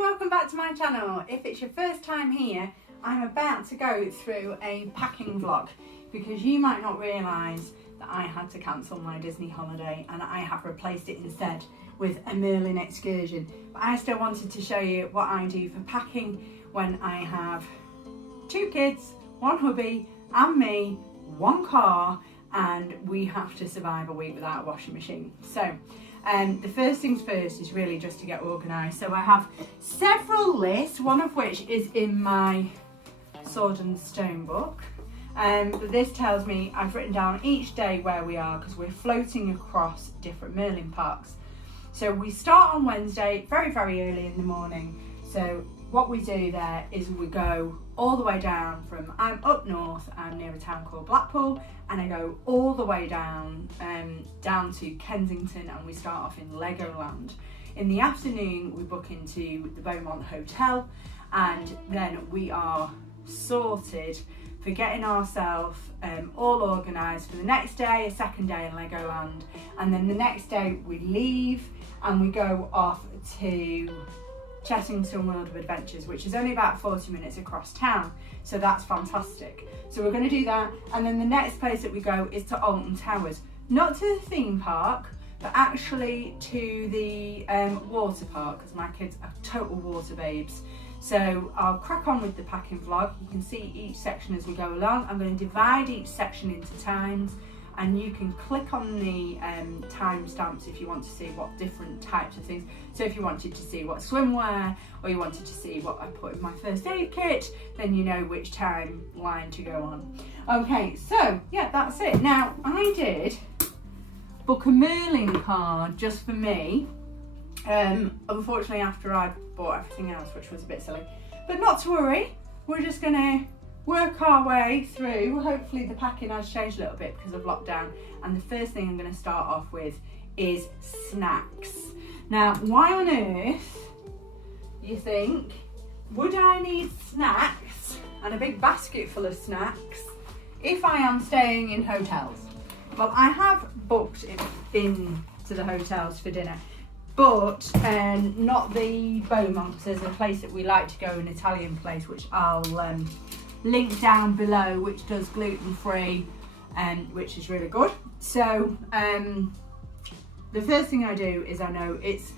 welcome back to my channel. If it's your first time here, I'm about to go through a packing vlog because you might not realise that I had to cancel my Disney holiday and I have replaced it instead with a Merlin excursion. But I still wanted to show you what I do for packing when I have 2 kids, 1 hubby and me, 1 car, and we have to survive a week without a washing machine. So the first things first is really just to get organised. So I have several lists, one of which is in my Sword and Stone book. But this tells me I've written down each day where we are because we're floating across different Merlin parks. So we start on Wednesday very early in the morning. So what we do there is we go all the way down from, I'm up north, I'm near a town called Blackpool, and I go all the way down to Kensington, and we start off in Legoland. In the afternoon we book into the Beaumont Hotel, and then we are sorted for getting ourselves all organised for the next day, a second day in Legoland, and then the next day we leave and we go off to Chessington World of Adventures, which is only about 40 minutes across town, so that's fantastic. So we're going to do that, and then the next place that we go is to Alton Towers, not to the theme park but actually to the water park, because my kids are total water babes. So I'll crack on with the packing vlog. You can see each section as we go along. I'm going to divide each section into times, and you can click on the timestamps if you want to see what different types of things. So if you wanted to see what swimwear, or you wanted to see what I put in my first aid kit, then you know which timeline to go on. Okay, so yeah, that's it. Now I did book a Merlin card just for me. Unfortunately, after I bought everything else, which was a bit silly, but not to worry. We're just gonna work our way through. Hopefully the packing has changed a little bit because of lockdown, and the first thing I'm going to start off with is snacks. Now, why on earth, you think, would I need snacks and a big basket full of snacks if I am staying in hotels? Well, I have booked it into the hotels for dinner, but not the Beaumont, because there's a place that we like to go, an Italian place, which I'll link down below, which does gluten-free, which is really good. So the first thing I do is, I know it's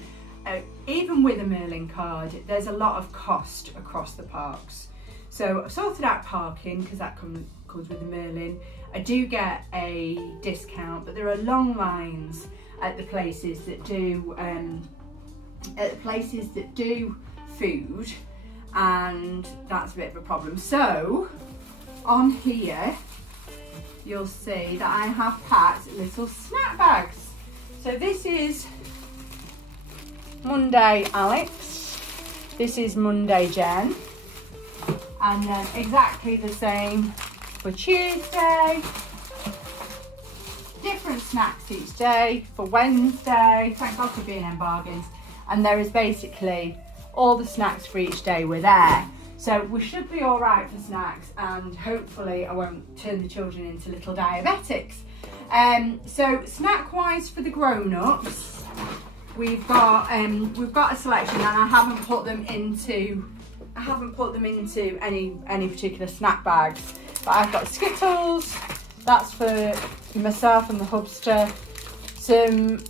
even with a Merlin card, there's a lot of cost across the parks. So I've sorted out parking because that comes with the Merlin. I do get a discount, but there are long lines at the places that do food, and that's a bit of a problem. So on here you'll see that I have packed little snack bags. So this is Monday Alex, this is Monday Jen, and then exactly the same for Tuesday. Different snacks each day for Wednesday. Thank God for B&M bargains. And there is basically all the snacks for each day were there. So we should be all right for snacks, and hopefully I won't turn the children into little diabetics. So snack wise for the grown-ups, we've got a selection, and I haven't put them into any particular snack bags. But I've got Skittles, that's for myself and the hubster. Some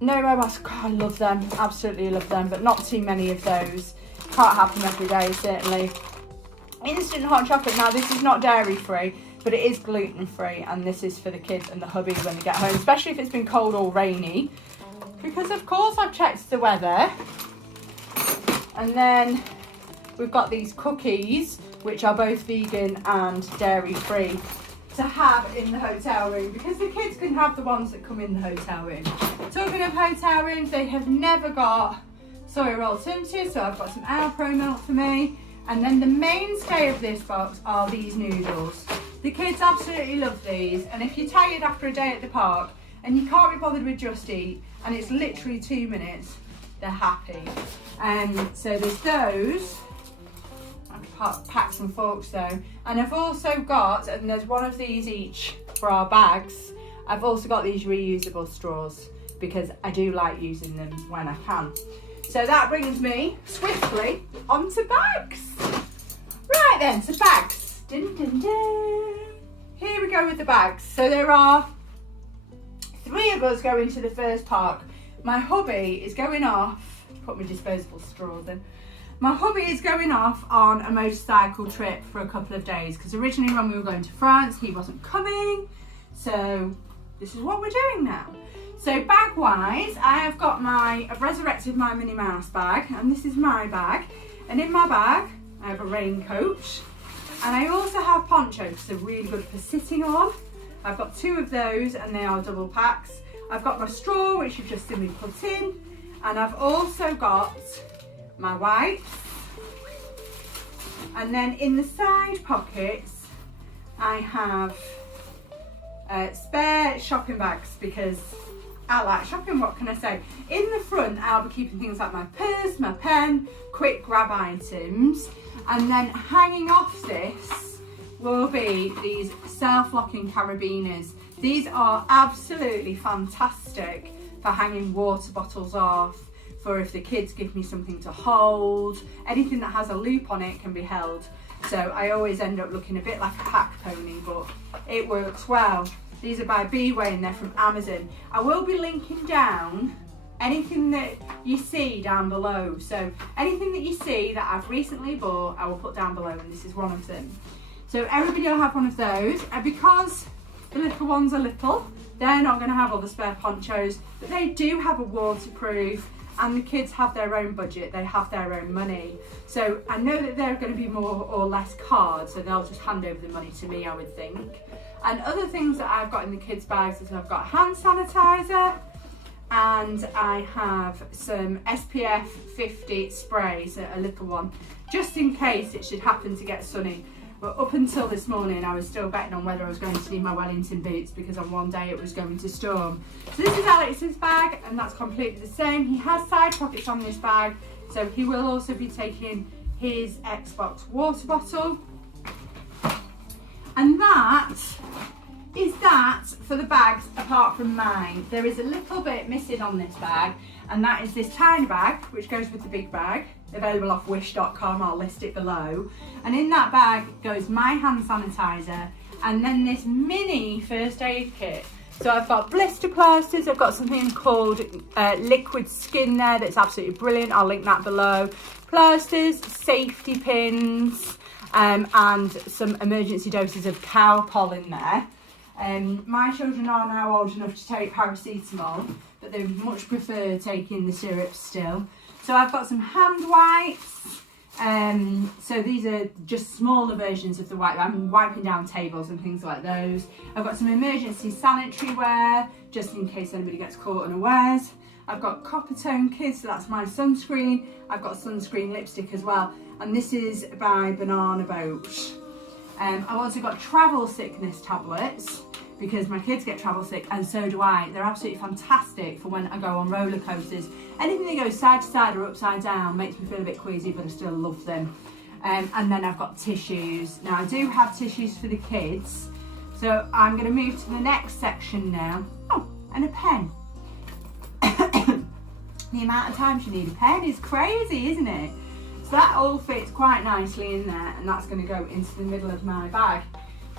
no robots, God, I love them, absolutely love them, but not too many of those. Can't have them every day, certainly. Instant hot chocolate, now this is not dairy free, but it is gluten free, and this is for the kids and the hubby when they get home, especially if it's been cold or rainy, because of course I've checked the weather. And then we've got these cookies, which are both vegan and dairy free, to have in the hotel room, because the kids can have the ones that come in the hotel room. Talking of hotel rooms, they have never got soya alternatives, so I've got some Alpro milk for me. And then the mainstay of this box are these noodles. The kids absolutely love these, and if you're tired after a day at the park and you can't be bothered with Just Eat, and it's literally 2 minutes, they're happy. So there's those. I've packed some forks though, and I've also got, and there's one of these each for our bags, I've also got these reusable straws because I do like using them when I can. So that brings me swiftly onto bags. Right then, so bags. Dun, dun, dun. Here we go with the bags. So there are 3 of us going to the first park. My hubby is going off, put my disposable straws in. My hubby is going off on a motorcycle trip for a couple of days because originally when we were going to France, he wasn't coming. So this is what we're doing now. So bag wise, I've resurrected my Minnie Mouse bag, and this is my bag. And in my bag, I have a raincoat, and I also have ponchos, so really good for sitting on. I've got 2 of those, and they are double packs. I've got my straw, which you've just seen me put in, and I've also got my wipes. And then in the side pockets, I have spare shopping bags because I like shopping, what can I say? In the front, I'll be keeping things like my purse, my pen, quick grab items. And then hanging off this will be these self-locking carabiners. These are absolutely fantastic for hanging water bottles off, for if the kids give me something to hold. Anything that has a loop on it can be held. So I always end up looking a bit like a pack pony, but it works well. These are by B-Way and they're from Amazon. I will be linking down anything that you see down below. So anything that you see that I've recently bought, I will put down below, and this is one of them. So everybody will have one of those. And because the little ones are little, they're not gonna have all the spare ponchos, but they do have a waterproof, and the kids have their own budget, they have their own money. So I know that they're gonna be more or less cards, so they'll just hand over the money to me, I would think. And other things that I've got in the kids' bags is I've got hand sanitizer, and I have some SPF 50 spray, so a little one, just in case it should happen to get sunny. But up until this morning, I was still betting on whether I was going to need my Wellington boots because on one day it was going to storm. So this is Alex's bag, and that's completely the same. He has side pockets on this bag, so he will also be taking his Xbox water bottle. And that is that for the bags apart from mine. There is a little bit missing on this bag, and that is this tiny bag which goes with the big bag, available off wish.com, I'll list it below. And in that bag goes my hand sanitizer and then this mini first aid kit. So I've got blister plasters, I've got something called liquid skin there that's absolutely brilliant, I'll link that below. Plasters, safety pins, and some emergency doses of Calpol in there. My children are now old enough to take paracetamol, but they much prefer taking the syrup still. So I've got some hand wipes. So these are just smaller versions of the wipe. I'm wiping down tables and things like those. I've got some emergency sanitary wear, just in case anybody gets caught unawares. I've got Coppertone Kids, so that's my sunscreen. I've got sunscreen lipstick as well, and this is by Banana Boat. I've also got travel sickness tablets because my kids get travel sick and so do I. They're absolutely fantastic for when I go on roller coasters. Anything that goes side to side or upside down makes me feel a bit queasy, but I still love them. And then I've got tissues. Now I do have tissues for the kids, so I'm going to move to the next section now. Oh, and a pen. The amount of times you need a pen is crazy, isn't it? So that all fits quite nicely in there, and that's going to go into the middle of my bag.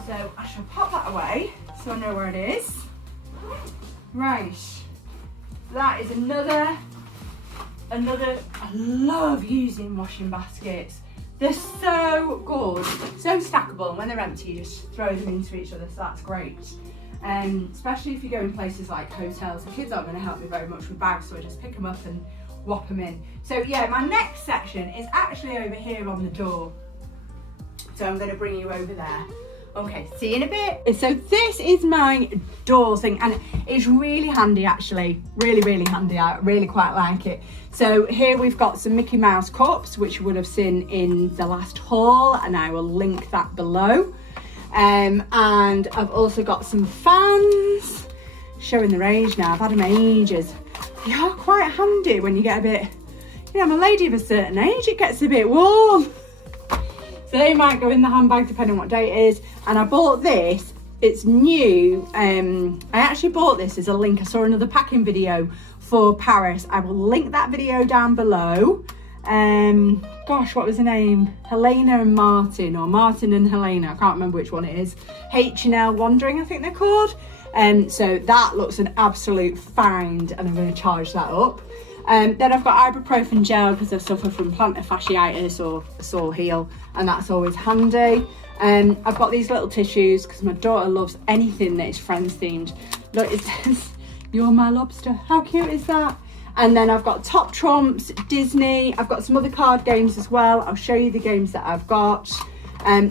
So I shall pop that away so I know where it is. Right, that is another, I love using washing baskets. They're so good, so stackable, and when they're empty you just throw them into each other, so that's great. Especially if you go in places like hotels. The kids aren't going to help me very much with bags, so I just pick them up and whop them in. So yeah, my next section is actually over here on the door. So I'm going to bring you over there. Okay, see you in a bit. So this is my door thing, and it's really handy actually, really handy. I really quite like it. So here we've got some Mickey Mouse cups, which you would have seen in the last haul, and I will link that below. And I've also got some fans, showing their age now, I've had them ages. They are quite handy when you get a bit, you know, I'm a lady of a certain age, it gets a bit warm. So they might go in the handbag depending on what day it is. And I bought this it's new. I actually bought this as a link. I saw another packing video for Paris. I will link that video down below. Gosh, what was the name? Helena and Martin, or Martin and Helena. I can't remember which one it is. H&L Wandering, I think they're called. So that looks an absolute find, and I'm going to charge that up. Then I've got ibuprofen gel because I suffer from plantar fasciitis or a sore heel, and that's always handy. I've got these little tissues because my daughter loves anything that is Friends themed. Look, it says, "You're my lobster." How cute is that? And then I've got Top Trumps, Disney. I've got some other card games as well. I'll show you the games that I've got.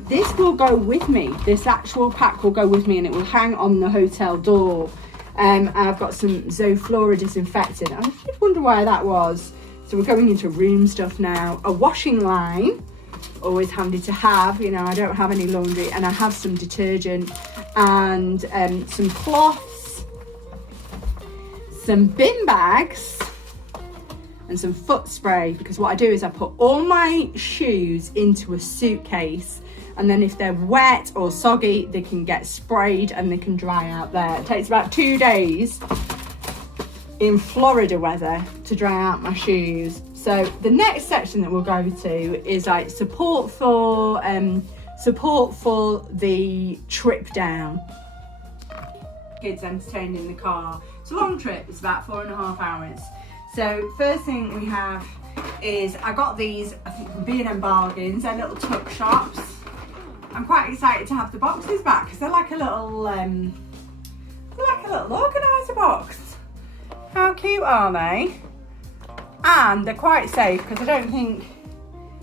This will go with me. This actual pack will go with me, and it will hang on the hotel door. I've got some Zoflora disinfectant. I did wonder why that was. So we're going into room stuff now. A washing line, always handy to have. You know, I don't have any laundry, and I have some detergent and some cloths, some bin bags, and some foot spray, because what I do is I put all my shoes into a suitcase, and then if they're wet or soggy, they can get sprayed and they can dry out there. It takes about 2 days in Florida weather to dry out my shoes. So the next section that we'll go to is like support for the trip down. Kids entertained in the car. It's a long trip, it's about 4.5 hours. So first thing we have is, I got these, I think from B&M Bargains, they're little tuck shops. I'm quite excited to have the boxes back because they're like a little organiser box. How cute are they? And they're quite safe because I don't think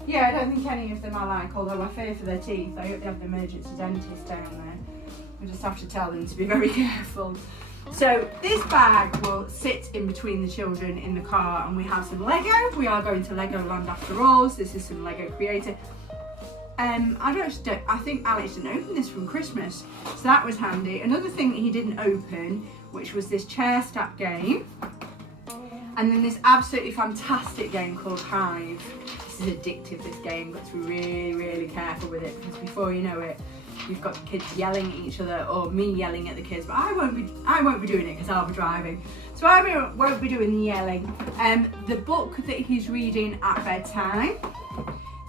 any of them are like, although I fear for their teeth. I hope they have the emergency dentist down there. We just have to tell them to be very careful. So this bag will sit in between the children in the car, and we have some Lego. We are going to Legoland after all, so this is some Lego Creator. I think Alex didn't open this from Christmas, so that was handy. Another thing that he didn't open, which was this chair stack game. And then this absolutely fantastic game called Hive. This is addictive, this game. You've got to be really, really careful with it, because before you know it, you've got the kids yelling at each other, or me yelling at the kids, but I won't be doing it because I'll be driving. So I won't be doing the yelling. The book that he's reading at bedtime.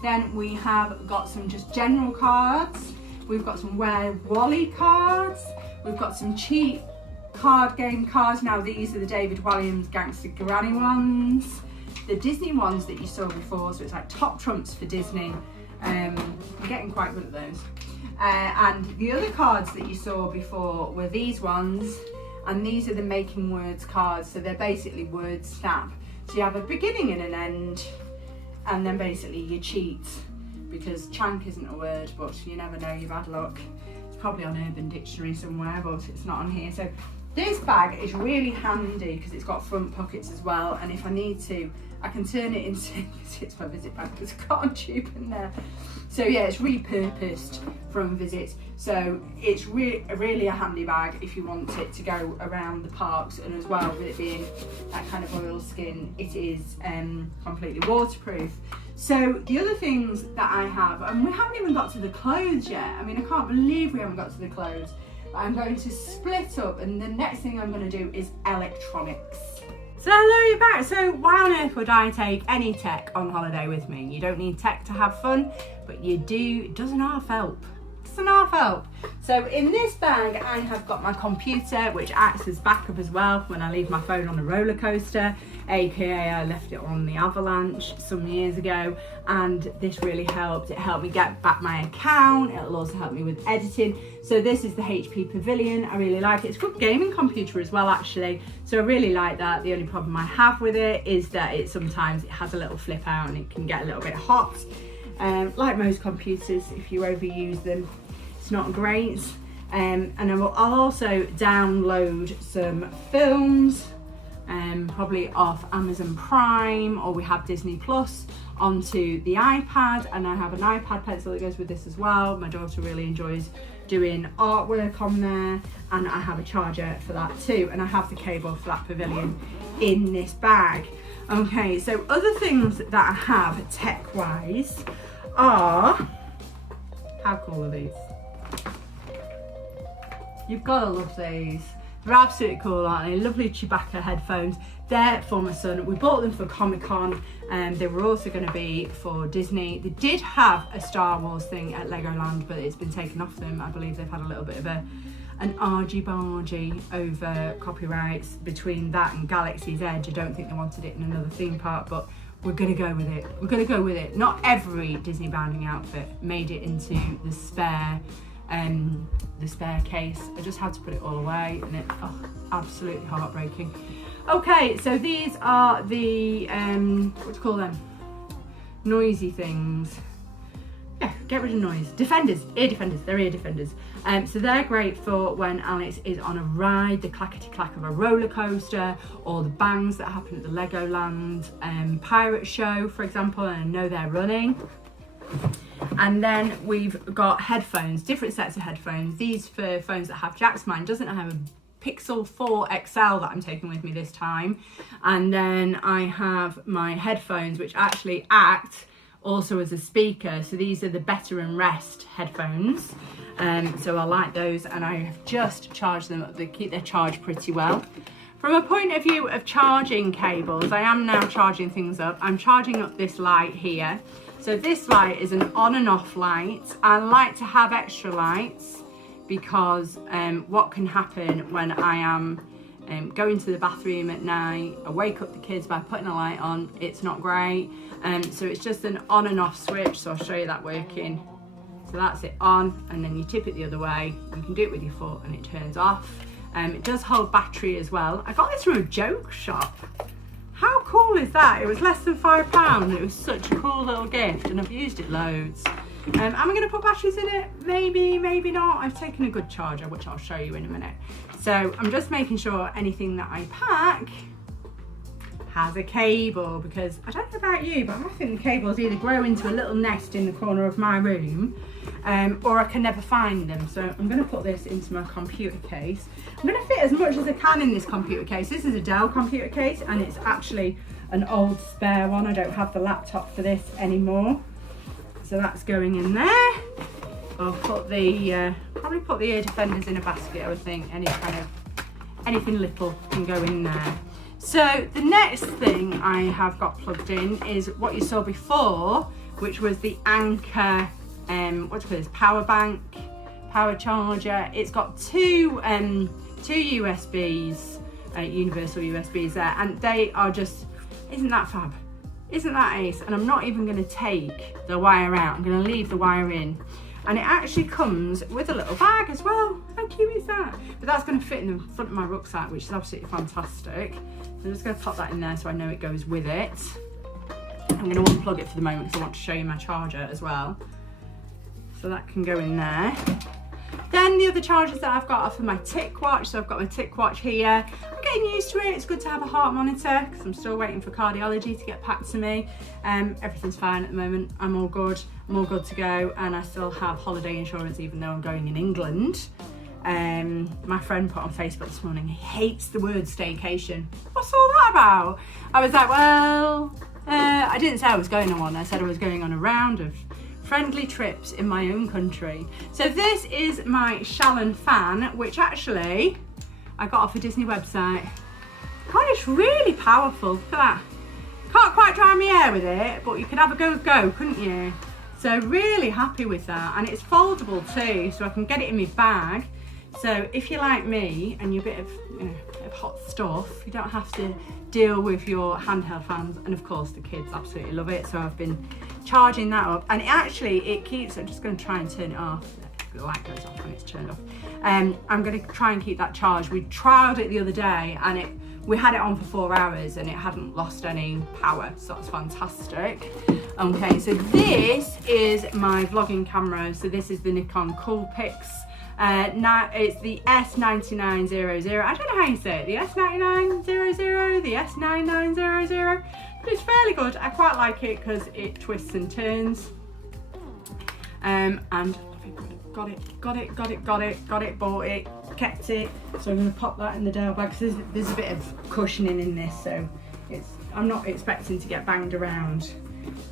Then we have got some just general cards. We've got some Where Wally cards. We've got some cheap card game cards. Now these are the David Walliams Gangster Granny ones. The Disney ones that you saw before, so it's like Top Trumps for Disney. I'm getting quite good at those. And the other cards that you saw before were these ones, and these are the Making Words cards, so they're basically word snap. So you have a beginning and an end, and then basically you cheat, because chank isn't a word, but you never know, you've had luck. It's probably on Urban Dictionary somewhere, but it's not on here. So this bag is really handy because it's got front pockets as well, and if I need to, I can turn it into, it's my visit bag, there's a cotton tube in there. So yeah, it's repurposed from visits. So it's really a handy bag if you want it to go around the parks, and as well with it being that kind of oil skin, it is completely waterproof. So the other things that I have, and we haven't even got to the clothes yet. I mean, I can't believe we haven't got to the clothes. But I'm going to split up, and the next thing I'm going to do is electronics. So hello, you're back. So why on earth would I take any tech on holiday with me? You don't need tech to have fun, but you do. It doesn't half help. Doesn't half help. So in this bag, I have got my computer, which acts as backup as well when I leave my phone on a roller coaster, aka I left it on the Avalanche some years ago, and this really helped. It helped me get back my account. It'll also help me with editing. So this is the HP Pavilion. I really like it. It's a good gaming computer as well, actually. So I really like that. The only problem I have with it is that sometimes it has a little flip out and it can get a little bit hot. Like most computers, if you overuse them, it's not great. And I'll also download some films, probably off Amazon Prime, or we have Disney Plus, onto the iPad, and I have an iPad pencil that goes with this as well. My daughter really enjoys doing artwork on there, and I have a charger for that too, and I have the cable for that Pavilion in this bag. Okay, so other things that I have tech-wise are, how cool are these? You've got to love these. They're absolutely cool, aren't they? Lovely Chewbacca headphones. They're for my son. We bought them for Comic-Con, and they were also going to be for Disney. They did have a Star Wars thing at Legoland, but it's been taken off them. I believe they've had a little bit of an argy-bargy over copyrights between that and Galaxy's Edge. I don't think they wanted it in another theme park, but we're going to go with it. We're going to go with it. Not every Disney bounding outfit made it into the spare case. I just had to put it all away, and absolutely heartbreaking. Okay, so these are the what do you call them? Noisy things. Yeah, get rid of noise. Defenders, ear defenders. They're ear defenders. So they're great for when Alex is on a ride, the clackety clack of a roller coaster, or the bangs that happen at the Legoland pirate show, for example. And I know they're running. And then we've got headphones, different sets of headphones. These for phones that have jacks. Mine doesn't have a Pixel 4 XL that I'm taking with me this time. And then I have my headphones, which actually act also as a speaker. So these are the Better and Rest headphones. So I like those, and I have just charged them up. They keep their charge pretty well. From a point of view of charging cables, I am now charging things up. I'm charging up this light here. So this light is an on and off light. I like to have extra lights because what can happen when I am going to the bathroom at night, I wake up the kids by putting a light on, it's not great. So it's just an on and off switch, so I'll show you that working. So that's it on, and then you tip it the other way. You can do it with your foot and it turns off. It does hold battery as well. I got this from a joke shop. How cool is that? It was less than £5. It was such a cool little gift, and I've used it loads. Am I going to put batteries in it? Maybe, maybe not. I've taken a good charger, which I'll show you in a minute. So I'm just making sure anything that I pack has a cable, because I don't know about you, but I think the cables either grow into a little nest in the corner of my room, or I can never find them. So I'm going to put this into my computer case. I'm going to fit as much as I can in this computer case. This is a Dell computer case, and it's actually an old spare one. I don't have the laptop for this anymore. So that's going in there. I'll put the, probably put the ear defenders in a basket, I would think. Anything little can go in there. So the next thing I have got plugged in is what you saw before, which was the Anchor, what do you call this, power bank, power charger. It's got two USBs, universal USBs there, and they are just, isn't that fab? Isn't that ace? And I'm not even going to take the wire out. I'm going to leave the wire in. And it actually comes with a little bag as well. How cute is that? But that's going to fit in the front of my rucksack, which is absolutely fantastic. So I'm just going to pop that in there so I know it goes with it. I'm going to unplug it for the moment because I want to show you my charger as well. So that can go in there. Then the other chargers that I've got are for my tick watch. So I've got my tick watch here. I'm getting used to it. It's good to have a heart monitor because I'm still waiting for cardiology to get back to me. Everything's fine at the moment. I'm all good. I'm all good to go, and I still have holiday insurance even though I'm going in England. My friend put on Facebook this morning, he hates the word staycation. What's all that about? I was like, well, I didn't say I was going on one. I said I was going on a round of friendly trips in my own country. So this is my Shallon fan, which actually I got off a Disney website. God, it's really powerful. Look at that. Can't quite dry my hair with it, but you could have a go, couldn't you? So really happy with that. And it's foldable too, so I can get it in my bag. So if you're like me and you're a bit of, bit of hot stuff, you don't have to deal with your handheld fans. And of course the kids absolutely love it. So I've been charging that up, and it keeps, I'm just going to try and turn it off. The light goes off when it's turned off. I'm going to try and keep that charged. We trialed it the other day, and we had it on for 4 hours and it hadn't lost any power, so that's fantastic. Okay, so this is my vlogging camera. So this is the Nikon Coolpix. Now it's the S9900. I don't know how you say it. The S9900, the S9900. But it's fairly good. I quite like it because it twists and turns. And got it, bought it, kept it. So I'm going to pop that in the Dell bag because there's a bit of cushioning in this, so I'm not expecting to get banged around.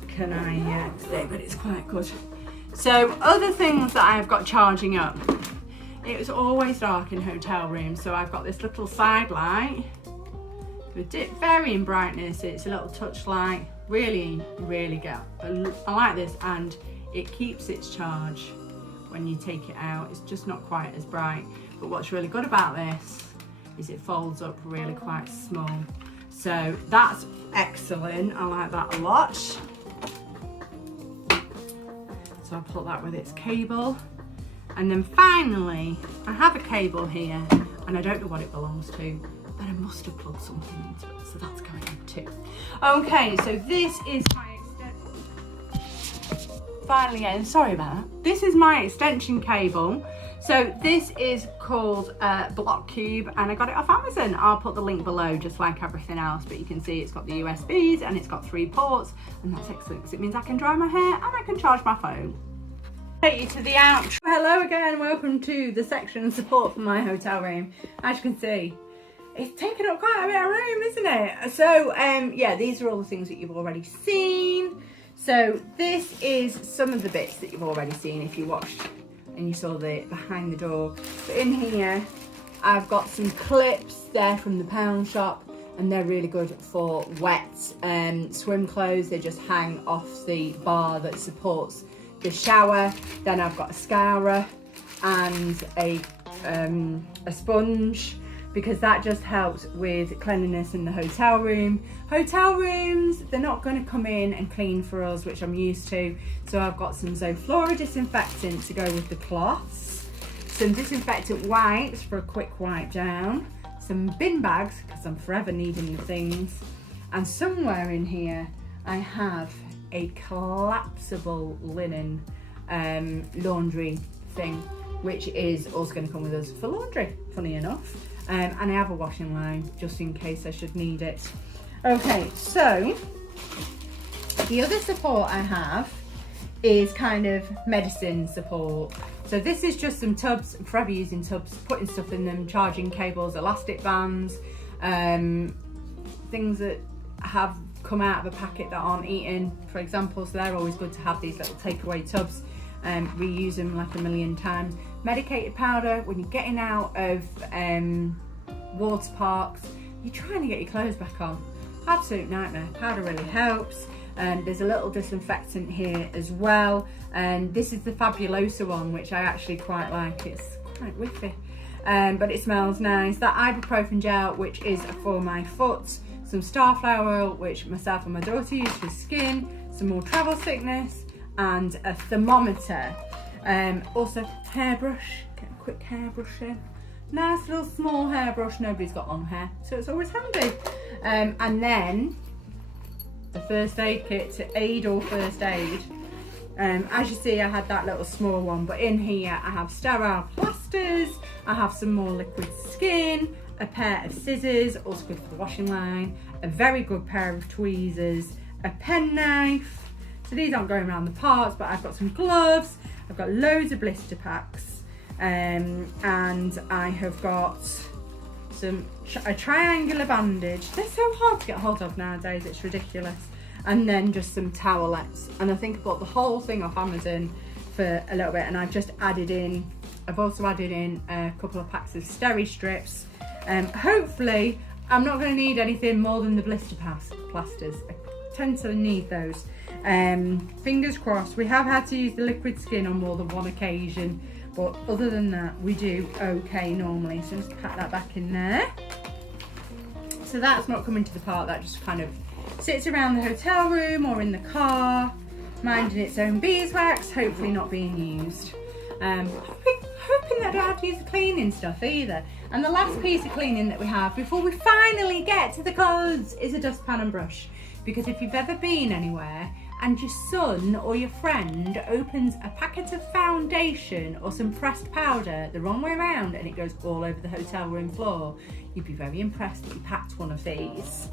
Can I today? But it's quite good. So other things that I've got charging up. It was always dark in hotel rooms, so I've got this little side light with varying brightness. It's a little touch light, really good. I like this, and it keeps its charge when you take it out. It's just not quite as bright, but what's really good about this is it folds up really quite small, so that's excellent. I like that a lot. So I'll put that with its cable. And then finally, I have a cable here, and I don't know what it belongs to, but I must have plugged something into it, so that's going in too. Okay, so this is my finally again, sorry about that. This is my extension cable. So this is called Block Cube, and I got it off Amazon. I'll put the link below, just like everything else, but you can see it's got the USBs and it's got 3 ports, and that's excellent because it means I can dry my hair and I can charge my phone. Take you to the outro. Hello again, welcome to the section support for my hotel room. As you can see, it's taken up quite a bit of room, isn't it? So yeah, these are all the things that you've already seen. So this is some of the bits that you've already seen if you watched and you saw the behind the door. But in here, I've got some clips there from the pound shop, and they're really good for wet swim clothes. They just hang off the bar that supports the shower. Then I've got a scourer and a sponge, because that just helps with cleanliness in the hotel room. Hotel rooms, they're not going to come in and clean for us, which I'm used to. So I've got some Zoflora disinfectant to go with the cloths, some disinfectant wipes for a quick wipe down, some bin bags, because I'm forever needing the things. And somewhere in here, I have a collapsible linen laundry thing, which is also going to come with us for laundry, funny enough. And I have a washing line just in case I should need it. Okay, so the other support I have is kind of medicine support. So this is just some tubs. I'm forever using tubs, putting stuff in them, charging cables, elastic bands, things that have come out of a packet that aren't eaten, for example. So they're always good to have, these little takeaway tubs. Reuse them like a million times. Medicated powder, when you're getting out of water parks, you're trying to get your clothes back on. Absolute nightmare. Powder really helps. There's a little disinfectant here as well, and this is the Fabulosa one, which I actually quite like. It's quite whiffy, but it smells nice. That ibuprofen gel, which is for my foot, some starflower oil, which myself and my daughter use for skin, some more travel sickness, and a thermometer. Also hairbrush, get a quick hairbrush in. Nice little small hairbrush, nobody's got long hair, so it's always handy. And then the first aid kit to aid all first aid. As you see, I had that little small one, but in here I have sterile plasters, I have some more liquid skin, a pair of scissors, also good for the washing line, a very good pair of tweezers, a pen knife. So these aren't going around the parts, but I've got some gloves, I've got loads of blister packs, and I have got a triangular bandage. They're so hard to get hold of nowadays, it's ridiculous. And then just some towelettes. And I think I bought the whole thing off Amazon for a little bit, and I've just added in, I've also added in a couple of packs of steri strips. Hopefully, I'm not going to need anything more than the blister plasters. I tend to need those. Fingers crossed. We have had to use the liquid skin on more than one occasion, but other than that, we do okay normally. So just pack that back in there. So that's not coming to the part, that just kind of sits around the hotel room or in the car, minding its own beeswax, hopefully not being used. Hoping that I don't have to use the cleaning stuff either. And the last piece of cleaning that we have before we finally get to the clothes is a dustpan and brush. Because if you've ever been anywhere and your son or your friend opens a packet of foundation or some pressed powder the wrong way around and it goes all over the hotel room floor, you'd be very impressed that you packed one of these.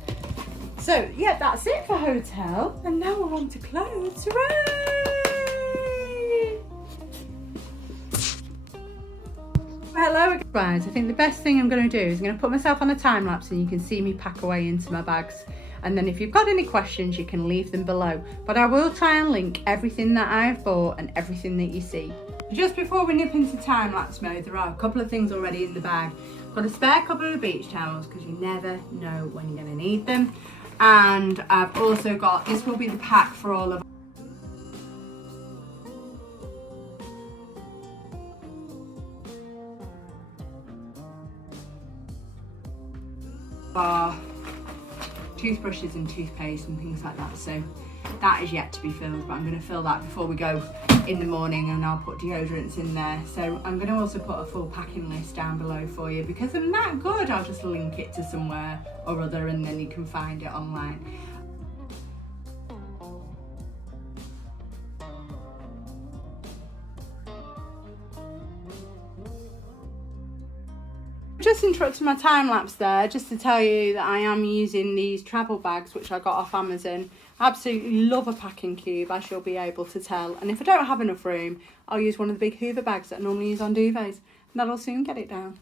So yeah, that's it for hotel, and now we're on to clothes. Hooray! Hello guys, I think the best thing I'm going to do is I'm going to put myself on a time lapse and you can see me pack away into my bags. And then if you've got any questions, you can leave them below. But I will try and link everything that I've bought and everything that you see. Just before we nip into time-lapse mode, there are a couple of things already in the bag. I've got a spare couple of beach towels because you never know when you're going to need them. And I've also got, this will be the pack for all of our toothbrushes and toothpaste and things like that. So that is yet to be filled, but I'm going to fill that before we go in the morning, and I'll put deodorants in there. So I'm going to also put a full packing list down below for you, because I'm that good. I'll just link it to somewhere or other and then you can find it online. Just interrupting my time lapse there just to tell you that I am using these travel bags which I got off Amazon. I absolutely love a packing cube, as you'll be able to tell, and if I don't have enough room I'll use one of the big Hoover bags that I normally use on duvets, and that'll soon get it down.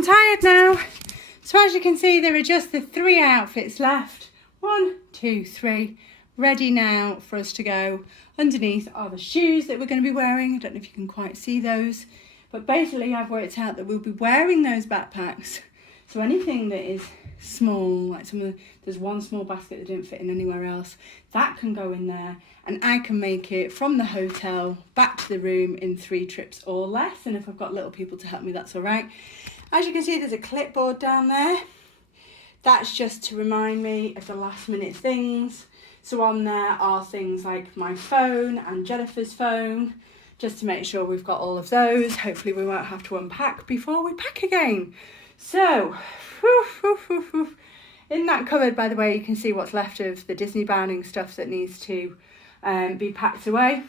I'm tired now. So as you can see, there are just the 3 outfits left. 1, 2, 3. Ready now for us to go. Underneath are the shoes that we're going to be wearing. I don't know if you can quite see those. But basically I've worked out that we'll be wearing those backpacks. So anything that is small, like there's one small basket that didn't fit in anywhere else, that can go in there, and I can make it from the hotel back to the room in 3 trips or less. And if I've got little people to help me, that's all right. As you can see, there's a clipboard down there. That's just to remind me of the last minute things. So on there are things like my phone and Jennifer's phone, just to make sure we've got all of those. Hopefully we won't have to unpack before we pack again. So, in that cupboard, by the way, you can see what's left of the Disney bounding stuff that needs to be packed away.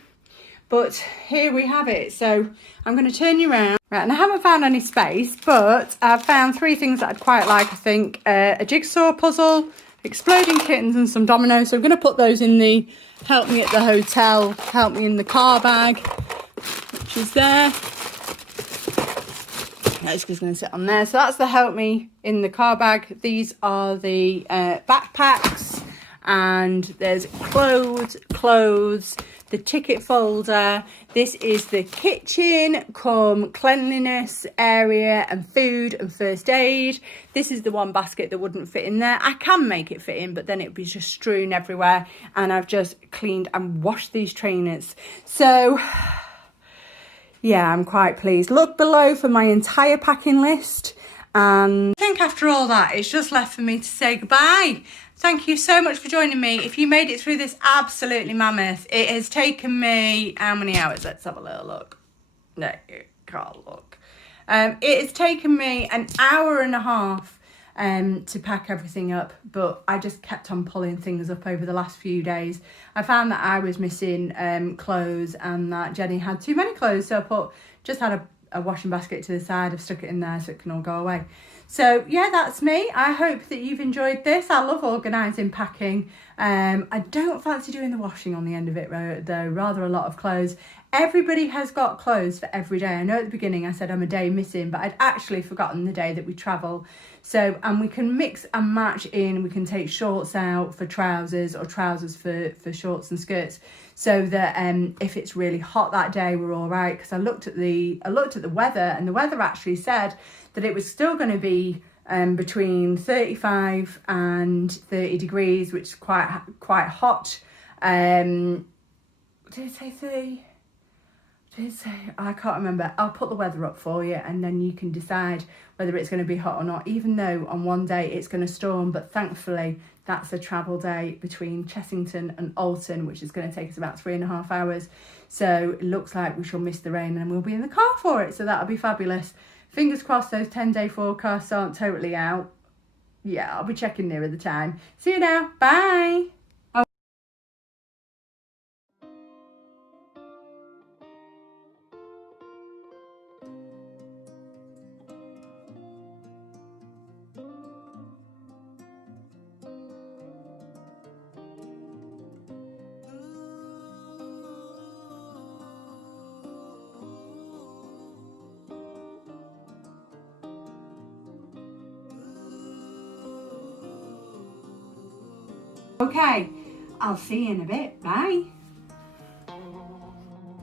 But here we have it. So I'm going to turn you around. Right, and I haven't found any space, but I've found 3 things that I'd quite like, I think. A jigsaw puzzle, exploding kittens, and some dominoes. So I'm going to put those in the help me at the hotel, help me in the car bag, which is there. That's just going to sit on there. So that's the help me in the car bag. These are the backpacks, and there's clothes, the ticket folder. This is the kitchen cum cleanliness area and food and first aid. This is the one basket that wouldn't fit in there. I can make it fit in, but then it would be just strewn everywhere. And I've just cleaned and washed these trainers. So yeah, I'm quite pleased. Look below for my entire packing list. And I think after all that, it's just left for me to say goodbye. Thank you so much for joining me. If you made it through this absolutely mammoth, it has taken me, how many hours? Let's have a little look. No, you can't look. It has taken me an hour and a half to pack everything up, but I just kept on pulling things up over the last few days. I found that I was missing clothes, and that Jenny had too many clothes, so I just had a washing basket to the side. I've stuck it in there so it can all go away. So yeah, that's me. I hope that you've enjoyed this. I love organising, packing. I don't fancy doing the washing on the end of it though, rather a lot of clothes. Everybody has got clothes for every day. I know at the beginning I said I'm a day missing, but I'd actually forgotten the day that we travel. So, and we can mix and match in. We can take shorts out for trousers, or trousers for shorts and skirts, so that if it's really hot that day, we're all right. Because I looked at the weather, and the weather actually said that it was still going to be between 35 and 30 degrees, which is quite hot. Did it say 30? Did it say? I can't remember. I'll put the weather up for you, and then you can decide whether it's going to be hot or not, even though on one day it's going to storm. But thankfully, that's a travel day between Chessington and Alton, which is going to take us about 3.5 hours. So it looks like we shall miss the rain, and we'll be in the car for it. So that'll be fabulous. Fingers crossed those 10-day forecasts aren't totally out. Yeah, I'll be checking nearer the time. See you now. Bye. Okay, I'll see you in a bit. Bye.